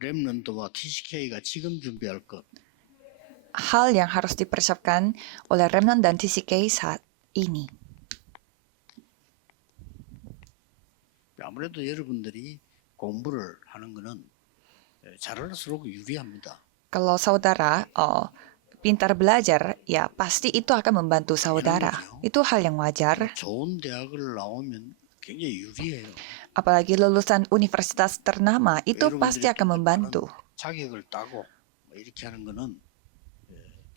렘넌트와 TCK가 지금 준비할 것. Hal yang harus dipersiapkan oleh Remnant dan TCK saat ini. 아무래도 여러분들이 공부를 하는 거는 잘할수록 유리합니다. Kalau saudara pintar belajar, ya pasti itu akan membantu saudara. Itu hal yang wajar. 좋은 대학을 나오면 굉장히 유리해요. Apalagi lulusan universitas ternama, itu pasti akan membantu. 자격을 따고 이렇게 하는 거는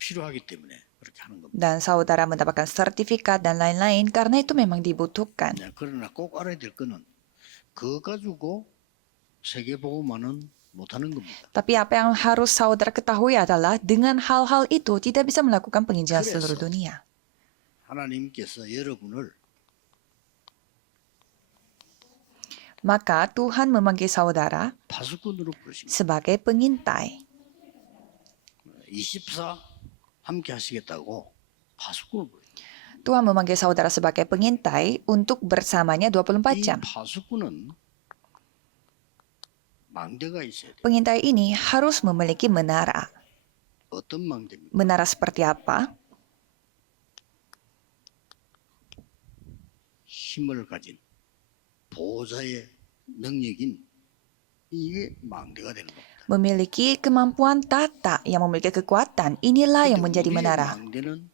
필요하기 때문에 그렇게 하는 겁니다. Dan saudara mendapatkan sertifikat dan lain-lain karena itu memang dibutuhkan. 그러나 꼭 알아야 될 거는 그거 가지고 세계복음화는 못하는 겁니다. Tapi apa yang harus saudara ketahui adalah dengan hal-hal itu tidak bisa melakukan penginjilan seluruh dunia. 하나님께서 여러분을 Maka Tuhan memanggil saudara 파수꾼으로 부르신 sebagai pengintai. 24 함께 하시겠다고 파수꾼을 부르신 Tuhan memanggil saudara sebagai pengintai untuk bersamanya 24 jam. 이 파수꾼은 망대가 있어야 돼요. Pengintai ini harus memiliki menara. 어떤 망대입니까? Menara seperti apa? 힘을 가진 보호자의 능력인 이게 망대가 되는 겁니다. Memiliki kemampuan tata yang memiliki kekuatan. Inilah yang menjadi 우리의 menara. 망대는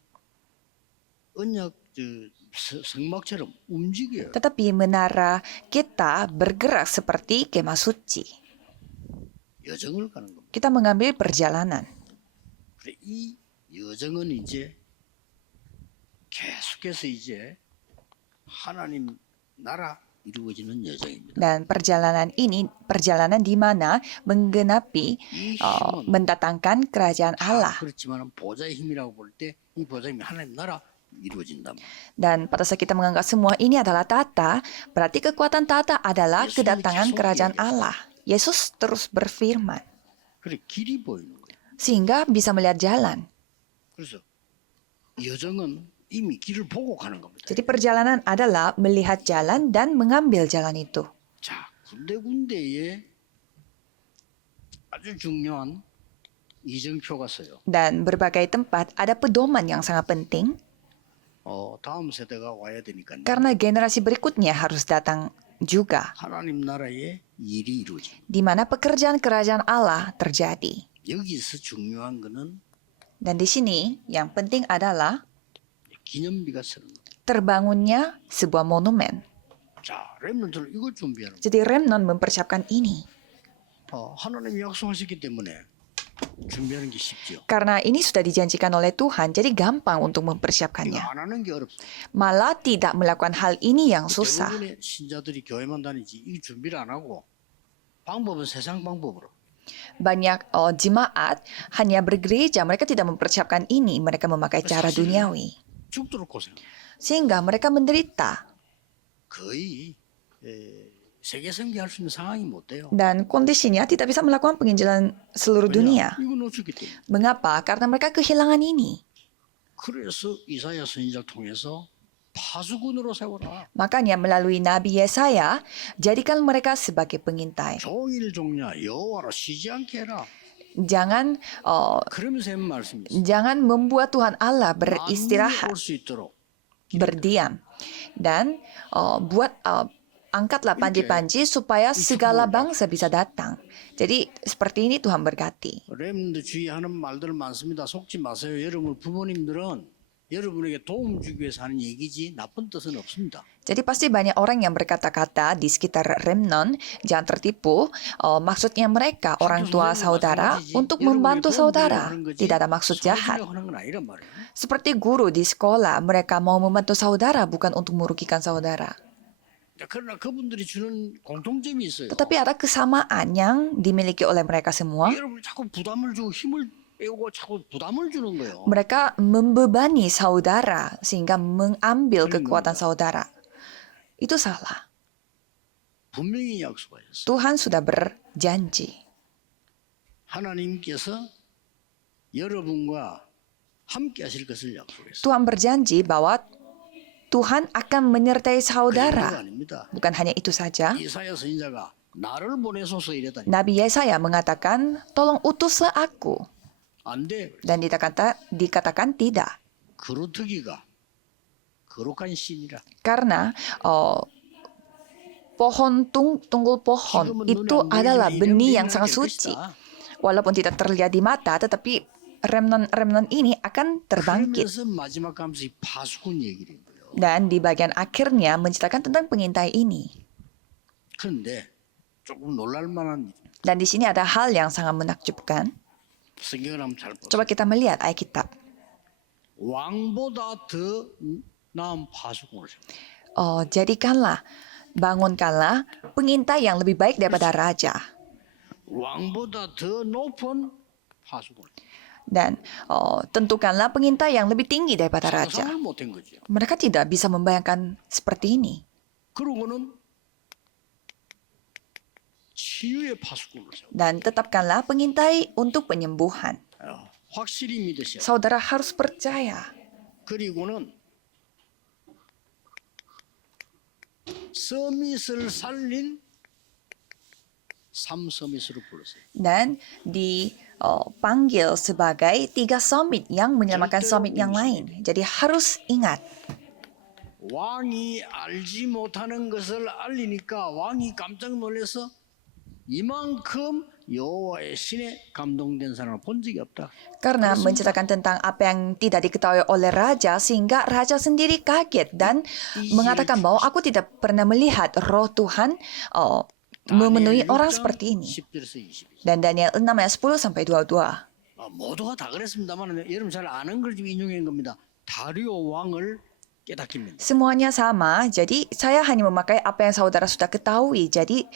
언약 성막처럼 움직여요. Tetapi menara kita bergerak seperti kemah suci. 여정을 가는 겁니다. Kita mengambil perjalanan. 그래, 이 여정은 이제 계속해서 이제 하나님 나라 이루어지는 여정입니다. Dan perjalanan ini, perjalanan di mana menggenapi, 이 힘은 mendatangkan kerajaan Allah. 그렇지만 보좌의 힘이라고 볼 때 이 보좌의 힘이 하나님 나라 이루어진다. Dan pada saat kita menganggap semua ini adalah tata, berarti kekuatan tata adalah kedatangan kerajaan Allah. Yesus terus berfirman, 그래 길이 보이는 거예요. sehingga bisa melihat jalan. 그래서 여정은 이미 길을 보고 가는 겁니다. Jadi perjalanan adalah melihat jalan dan mengambil jalan itu. 자, 군데군데에 아주 중요한 이정표가 서요. Dan berbagai tempat ada pedoman yang sangat penting 다음 세대가 와야 되니까요. karena generasi berikutnya harus datang juga, 하나님 나라의 일이 이루어집니다. di mana pekerjaan kerajaan Allah terjadi. 여기서 중요한 거는 Dan di sini yang penting adalah 기념비가 서는 거예요. terbangunnya sebuah monumen. 자, 렘넌트를 이걸 준비하는 거예요. Jadi Remnon mempersiapkan ini. 하나님이 약속하셨기 때문에 준비하는 게 쉽죠. Karena ini sudah dijanjikan oleh Tuhan, jadi gampang untuk 이거 mempersiapkannya. 안 하는 게 어렵습니다. Malah tidak melakukan hal ini yang susah. 대부분의 신자들이 교회만 다니지 이 준비를 안 하고 방법은 세상 방법으로. Banyak jemaat hanya bergereja, mereka tidak mempersiapkan ini, mereka memakai cara duniawi. 죽도록 고생. Sehingga mereka menderita. 거의 세계 선교할 수 있는 상황이 못 돼요. Dan kondisinya tidak bisa melakukan penginjilan seluruh dunia. 이거 놓쳤기 때문에. Mengapa? Karena mereka kehilangan ini. 그래서 이사야 선지자를 통해서 파수꾼으로 세워라. Makanya melalui Nabi Yesaya, jadikan mereka sebagai pengintai. 종일 종냐 여호와로 쉬지 않게 해라. Jangan 그러면서 한 말씀이 있어요. jangan membuat Tuhan Allah 만민이 beristirahat, 올수 있도록 berdiam. Dan angkatlah panji-panji supaya segala bangsa bisa datang. Jadi seperti ini Tuhan berkati. 렘드 주의하는 말들 많습니다. 속지 마세요. 여러분 부모님들은 여러분에게 도움 주기 위해서 하는 얘기지 나쁜 뜻은 없습니다. Jadi pasti banyak orang yang berkata-kata di sekitar Remnon, jangan tertipu. Maksudnya mereka, orang tua saudara, untuk membantu saudara. Tidak ada maksud jahat. 하는 건 아니란 말이에요. Seperti guru di sekolah, mereka mau membantu saudara, bukan untuk merugikan saudara. 그러나 그분들이 주는 공통점이 있어요. Tetapi ada kesamaan yang dimiliki oleh mereka semua. 여러분 자꾸 부담을 주고 힘을 빼고 자꾸 부담을 주는 거예요. Mereka membebani saudara sehingga mengambil kekuatan saudara. Itu salah. 분명히 약속하셨어요. Tuhan sudah berjanji. 하나님께서 여러분과 함께 하실 것을 약속했어요. Tuhan berjanji bahwa Tuhan akan menyertai 그 saudara. 정도가 아닙니다. Bukan hanya itu saja. 이사야 선지자가 나를 보내소서 이랬다니. Nabi Yesaya mengatakan, tolong utuslah aku. 안 돼. Dan dikatakan tidak. 그루터기가 거룩한 신이라. Karena tunggul pohon 지금은 itu 눈에 안 adalah 보이지만 benih 이런 yang sangat 될 suci. 것이다. Walaupun tidak terlihat di mata, tetapi remnon ini akan terbangkit. 그러면서 마지막 감사 이 파수꾼 얘기를 해요. Dan di bagian akhirnya menceritakan tentang pengintai ini. 그런데 조금 놀랄만한 일. Dan di sini ada hal yang sangat menakjubkan. 성경을 한번 잘 보세요. Coba kita melihat Alkitab. 왕보다 더 나은 파수꾼을 세워. Bangunkanlah pengintai yang lebih baik daripada raja. 왕보다 더 높은 파수꾼. Dan tentukanlah pengintai yang lebih tinggi daripada raja. 상상을 못한 거죠. Mereka tidak bisa membayangkan seperti ini. 그러고는 치유의 파수꾼을 세워. Dan tetapkanlah pengintai untuk penyembuhan. 확실히 믿으셔. Saudara harus percaya. 그리고는 서밋을 살린 삼서밋으로 불렀어요. Dan dipanggil sebagai 3 summit yang menyelamatkan summit yang lain. Jadi harus ingat. 왕이 알지 못하는 것을 알리니까 왕이 깜짝 놀라서 이만큼 여호와의 신에 감동된 사람을 본 적이 없다. Karena menceritakan tentang apa yang tidak diketahui oleh raja sehingga raja sendiri kaget dan mengatakan bahwa aku tidak pernah melihat roh Tuhan memenuhi orang seperti ini. 10절에서 22절. Dan Daniel 6 ayat 10 sampai 22. 모두가 다 그랬습니다만 여러분 잘 아는 걸 지금 인용한 겁니다. 다리오 왕을 깨닫게 합니다. Semuanya sama, jadi saya hanya memakai apa yang saudara sudah ketahui. Jadi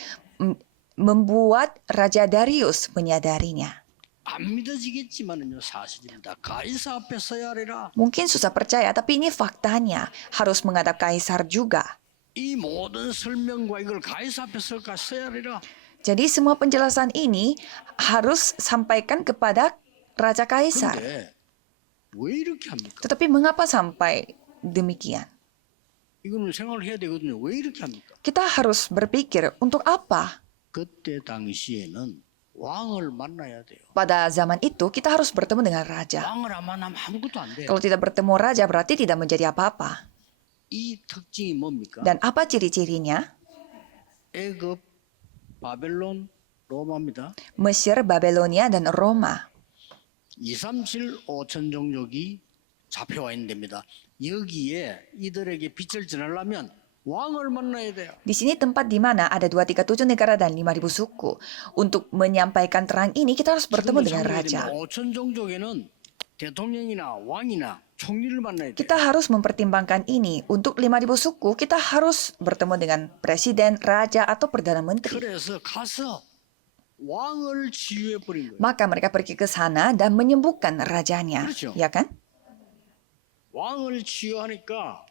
membuat Raja Darius menyadarinya. 안 믿어지겠지만은요 사실입니다. 가이사 앞에 서야 하리라. Mungkin susah percaya, tapi ini faktanya. Harus menghadap kaisar juga. 이 모든 설명과 이걸 가이사 앞에 서야 하리라. Jadi semua penjelasan ini harus sampaikan kepada Raja Kaisar. 근데 왜 이렇게 합니까? Tetapi mengapa sampai demikian? 이거는 생각을 해야 되거든요. 왜 이렇게 합니까? Kita harus berpikir untuk apa? 그때 당시에는 왕을 만나야 돼요. Pada zaman itu kita harus bertemu dengan raja. 왕을 안 만나면 아무것도 안 돼요. Kalau tidak bertemu raja berarti tidak menjadi apa-apa. 이 특징이 뭡니까? Dan apa ciri-cirinya? 애굽, 바벨론, 로마입니다. Mesir, Babelonia, dan Roma. 237, 5천 종족이 잡혀와 있는 데입니다. 여기에 이들에게 빛을 전하려면 왕을 만나야 돼요. Di sini tempat di mana ada 237 negara dan 5.000 suku. Untuk menyampaikan terang ini kita harus bertemu dengan raja. 5천 종족에는 대통령이나 왕이나 총리를 만나야 돼요. Kita harus mempertimbangkan ini. Untuk 5.000 suku kita harus bertemu dengan presiden, raja, atau perdana menteri. 그래서 가서 왕을 치유해 버린 거예요. Maka mereka pergi ke sana dan menyembuhkan rajanya. 그렇죠. Ya kan? 왕을 치유하니까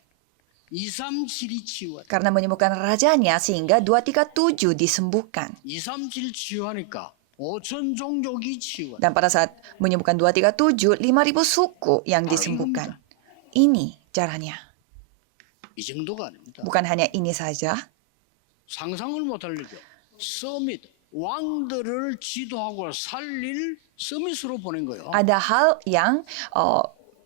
237이 치유해. Karena menyembuhkan rajanya sehingga 237 disembuhkan. 237 치유하니까 5천 종족이 치유해. Dan pada saat menyembuhkan 237, 5.000 suku yang disembuhkan. Ini caranya. 이 정도가 아닙니다. Bukan hanya ini saja. 상상을 못할 일이죠. 서밋 왕들을 지도하고 살릴 서밋으로 보낸 거예요. Ada hal yang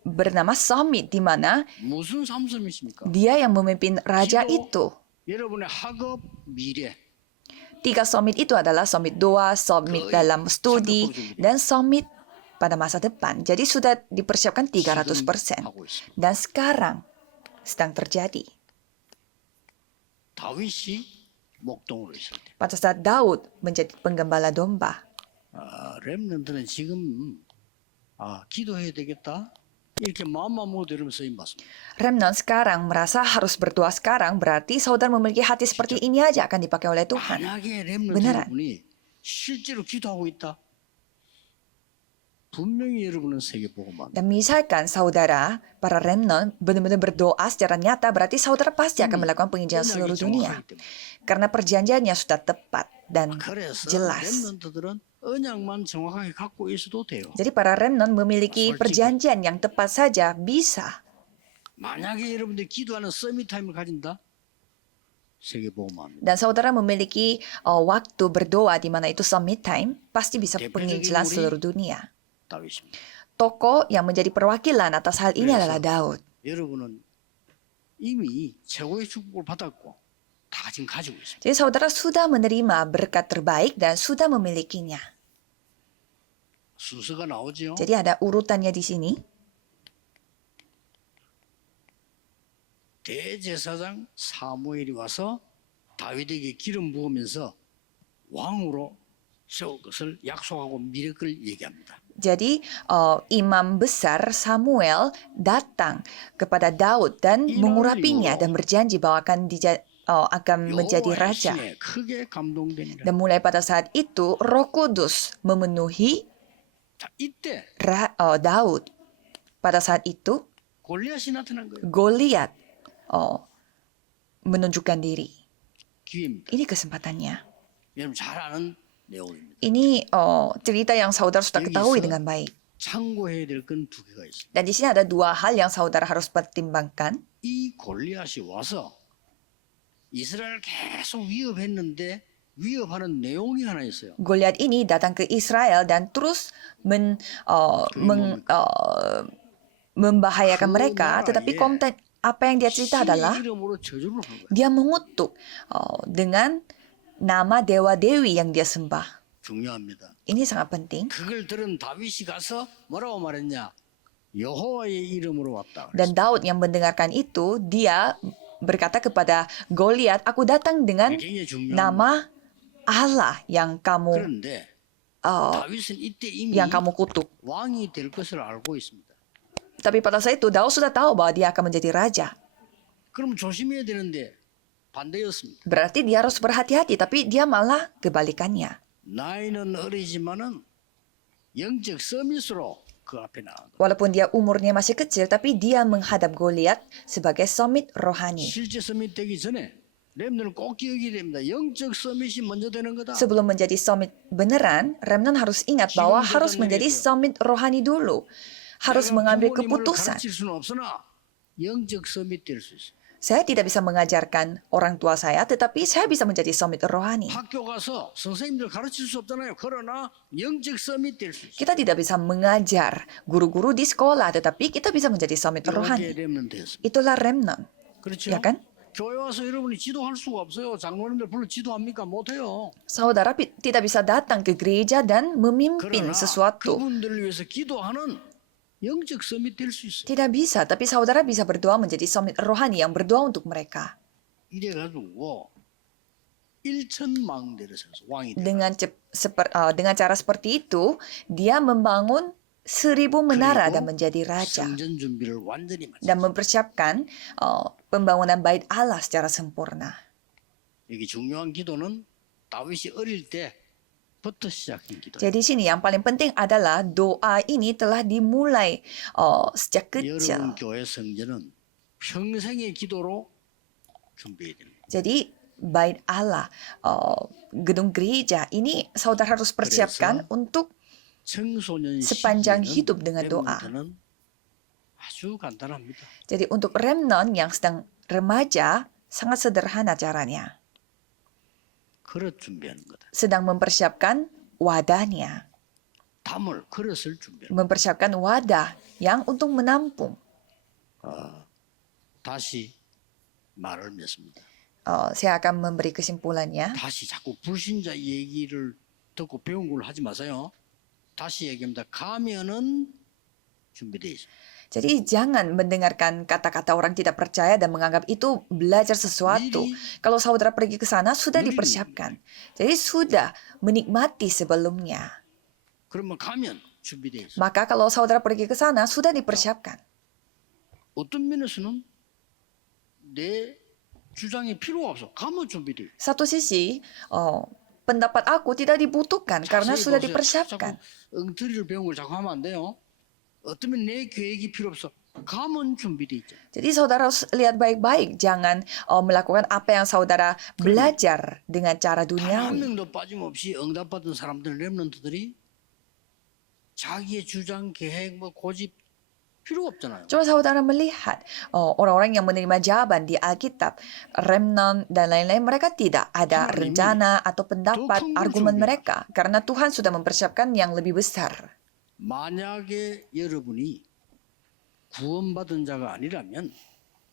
bernama summit di mana 무슨 삼서밋입니까? dia yang memimpin raja 지도, itu. 여러분의 학업 미래 3 summit itu adalah summit doa, summit dalam studi, dan summit pada masa depan. Jadi sudah dipersiapkan 300%. 하고 있습니다. Dan sekarang sedang terjadi. 다윗이 목동으로 있을 때 Pada saat Daud menjadi penggembala domba. 렘넌트는 지금 기도해야 되겠다 이렇게 마음만 먹어도 여러분 쓰임 받습니다. Remnon sekarang merasa harus berdoa sekarang, berarti saudara memiliki hati seperti ini aja akan dipakai oleh Tuhan. 만약에 렘넌트 beneran. 여러분이 실제로 기도하고 있다. 분명히 여러분은 세계복음만 Dan misalkan saudara, para remnon benar-benar berdoa secara nyata, berarti saudara pasti akan melakukan penginjilan seluruh dunia. Karena perjanjiannya sudah tepat dan 그래서 jelas. 렘넌트들은 언약만 정확하게 갖고 있어도 돼요. Jadi para remnon memiliki perjanjian yang tepat saja bisa. 만약에 여러분들이 기도하는 서밋 타임을 가진다. 세계보험합니다. dan saudara memiliki waktu berdoa di mana itu summit time, pasti bisa penginjilan seluruh dunia. 다윗입니다. Tokoh yang menjadi perwakilan atas hal ini adalah Daud. 여러분은 이미 최고의 축복을 받았고 다 지금 가지고 있습니다. Jadi saudara sudah menerima berkat terbaik dan sudah memilikinya. 순서가 나오죠. Jadi ada urutannya di sini. 대제사장 사무엘이 와서 다윗에게 기름 부으면서 왕으로 세울 것을 약속하고 미래를 얘기합니다. Jadi imam besar Samuel datang kepada Daud dan mengurapinya dan berjanji bahwa akan menjadi raja. 여호와의 신에 크게 감동되니라. Dan mulai pada saat itu Roh Kudus memenuhi 자, 이때 Daud. Pada saat itu 골리앗이 나타난 거예요. Goliat menunjukkan diri. 기회입니다. Ini kesempatannya. 여러분 잘 아는 내용입니다. Ini cerita yang saudara sudah ketahui dengan baik. 참고해야 될 건 두 개가 있습니다. Dan di sini ada dua hal yang saudara harus pertimbangkan. 이 골리앗이 와서 이스라엘을 계속 위협했는데 위협하는 내용이 하나 있어요. Goliat ini datang ke Israel dan terus membahayakan mereka, tetapi konten apa yang dia cerita adalah 신의 이름으로 저주를 한 거예요. dia mengutuk dengan nama dewa-dewi yang dia sembah. 중요합니다. Ini sangat penting. 그걸 들은 다윗이 가서 뭐라고 말했냐? 여호와의 이름으로 왔다. Dan Daud yang mendengarkan itu, dia berkata kepada Goliat, aku datang dengan 굉장히 중요한. nama Allah yang kamu 그런데 다윗은 이때 이미 kutuk. 왕이 될 것을 알고 있습니다. Tapi pada saat itu Daud sudah tahu bahwa dia akan menjadi raja. 그럼 조심해야 되는데 반대였습니다. Berarti dia harus berhati-hati, tapi dia malah kebalikannya. 나이는 어리지만은 영적 서밋으로 그 앞에 나간 거예요. Walaupun dia umurnya masih kecil, tapi dia menghadap Goliat sebagai summit rohani. 실제 서밋 되기 전에 렘넌을 꼭 기억해야 됩니다. 영적 서밋이 먼저 되는 거다. Sebelum menjadi summit beneran, Remnon harus ingat bahwa harus menjadi summit rohani dulu. Harus mengambil keputusan. 가르칠 수는 없으나 영적 서밋 될 수 있어요. Saya tidak bisa mengajarkan orang tua saya, tetapi saya bisa menjadi summit rohani. 학교 가서 선생님들 가르칠 수 없잖아요. 그러나 영적 서밋 될 수 있어요. Kita tidak bisa mengajar guru-guru di sekolah, tetapi kita bisa menjadi summit 이게 rohani. 렘넌 됐습니다. Itulah Remnon, 그렇죠? ya kan? 교회 와서 여러분이 지도할 수가 없어요. 장로님들 불러 지도합니까? 못해요. Saudara tidak bisa datang ke gereja dan memimpin 그러나 sesuatu. 그분들을 위해서 기도하는 영적 서밋 될 수 있어요. Tidak bisa, tapi saudara bisa berdoa menjadi summit rohani yang berdoa untuk mereka. 이래가지고 일천망대를 세워서 왕이 돼. Dengan cara seperti itu, dia membangun 1000 menara dan menjadi raja. 성전 준비를 완전히 마쳤어요. Dan mempersiapkan pembangunan bait Allah secara sempurna. 여기 중요한 기도는 다윗이 어릴 때부터 시작한 기도. Jadi sini yang paling penting adalah doa ini telah dimulai sejak kecil. 여러분 교회 성전은 평생의 기도로 준비해야 됩니다. Jadi bait Allah, gedung gereja ini saudara harus persiapkan untuk 청소년 sepanjang 시기는 hidup dengan doa. 렘넌트는 아주 간단합니다. Jadi untuk remnon yang sedang remaja sangat sederhana caranya. 그릇 준비하는 거다. Sedang mempersiapkan wadahnya, 담을 그릇을 준비하는 mempersiapkan wadah yang untuk menampung. 거다. 다시 말을 맺습니다. Saya akan memberi kesimpulannya. 다시 자꾸 불신자 얘기를 듣고 배운 걸 하지 마세요. 다시 얘기합니다. 가면은 준비되어 있습니다. Jadi jangan mendengarkan kata-kata orang tidak percaya dan menganggap itu belajar sesuatu. Kalau saudara pergi ke sana sudah dipersiapkan. Jadi sudah menikmati sebelumnya. 그러면 가면 준비되어 있습니다. Maka kalau saudara pergi ke sana sudah dipersiapkan. 어떤 면에서는 내 주장이 필요가 없어. 가면 준비돼. Satu sisi, pendapat aku tidak dibutuhkan karena sudah dipersiapkan. 엉터리를 배운 걸 자꾸 하면 안 돼요. 어쩌면 내 계획이 필요 없어. 가면 준비돼 있죠. Jadi saudara harus lihat baik-baik, jangan melakukan apa yang saudara belajar dengan cara 단 한 duniawi. 명도 빠짐없이 응답받은 사람들 렘넌트들이 자기의 주장, 계획, 고집 필요가 없잖아요. Coba saudara melihat orang-orang yang menerima jawaban di Alkitab, remnant dan lain-lain, mereka tidak ada 하나님이 rencana atau pendapat 더 큰 걸 argumen 준비해놨어요. mereka karena Tuhan sudah mempersiapkan yang lebih besar. 만약에 여러분이 구원받은 자가 아니라면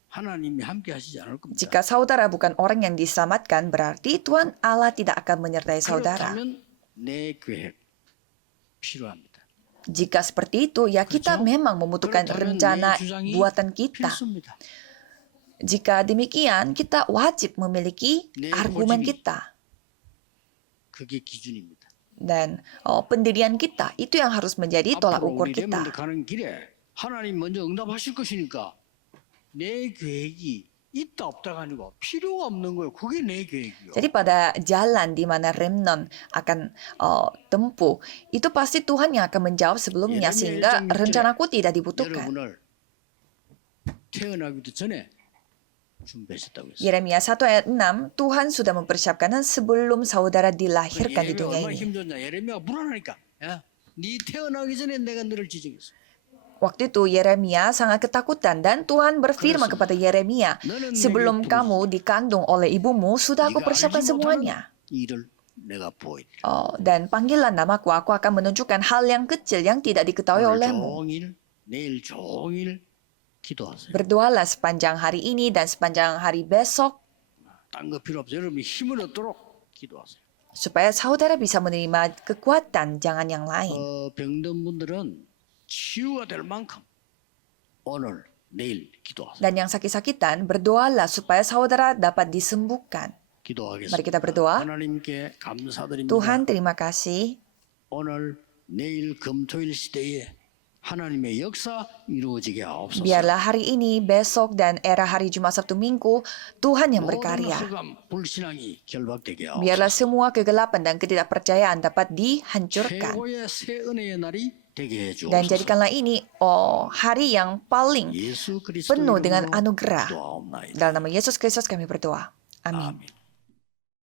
하나님이 함께 하시지 않을 겁니다. Jika saudara bukan orang yang diselamatkan, berarti Tuhan Allah tidak akan menyertai saudara. 그렇다면 내 계획 필요합니다. Jika seperti itu, ya kita 그렇죠? memang membutuhkan 그렇다면 rencana 내 주장이 buatan kita. 필수입니다. Jika demikian, kita wajib memiliki 내 argumen 고집이 kita. 그게 기준입니다. Dan pendirian kita, itu yang harus menjadi tolak 앞으로 ukur 우리 kita. 렘넌트 가는 길에 하나님 먼저 응답하실 것이니까 내 계획이 있다 없다가 아니고 필요가 없는 거예요. 그게 내 계획이요. Jadi pada jalan di mana remnant akan tempuh, itu pasti Tuhan yang akan menjawab sebelumnya, Yeremia sehingga 1장 6절에 rencanaku tidak dibutuhkan. 여러분을 태어나기도 전에 준비하셨다고 했어요. Yeremia 1 ayat 6, Tuhan sudah mempersiapkan sebelum saudara dilahirkan di 예레미야 dunia 얼마나 ini. 힘줬냐. 예레미야가 불안하니까. 야, 네 태어나기 전에 내가 너를 지정했어. Waktu itu Yeremia sangat ketakutan dan Tuhan berfirman kepada Yeremia, sebelum kamu dikandung oleh ibumu, sudah aku 네가 persiapkan 알지 못하는 semuanya. 일을 내가 보이리라. Dan panggilan namaku, aku akan menunjukkan hal yang kecil yang tidak diketahui 오늘 olehmu. 종일 내일 종일 기도하세요. Berdoalah sepanjang hari ini dan sepanjang hari besok, 딴 거 필요 없어요. 여러분이 힘을 얻도록 기도하세요. supaya saudara bisa menerima kekuatan, jangan yang lain. 병든 분들은 치유가 될 만큼 오늘 내일 기도하세요. Dan yang sakit-sakitan, berdoalah supaya saudara dapat disembuhkan. 기도하겠습니다. Mari kita berdoa. 하나님께 감사드립니다. Tuhan, terima kasih. 오늘 내일 금토일 시대에 하나님의 역사 이루어지게 하옵소서. Biarlah hari ini, besok, dan era hari Jumat, Sabtu, Minggu, Tuhan yang 모든 berkarya. 흑암, 불신앙이 결박되게 하옵소서. Biarlah semua kegelapan dan ketidakpercayaan dapat dihancurkan. 최고의 새 은혜의 날이 되게 해주옵소서. Dan jadikanlah ini hari yang paling 예수 그리스도 penuh dengan 이름으로 anugerah. 기도하옵나이다. Dalam nama Yesus Kristus kami berdoa. Amin. 아멘.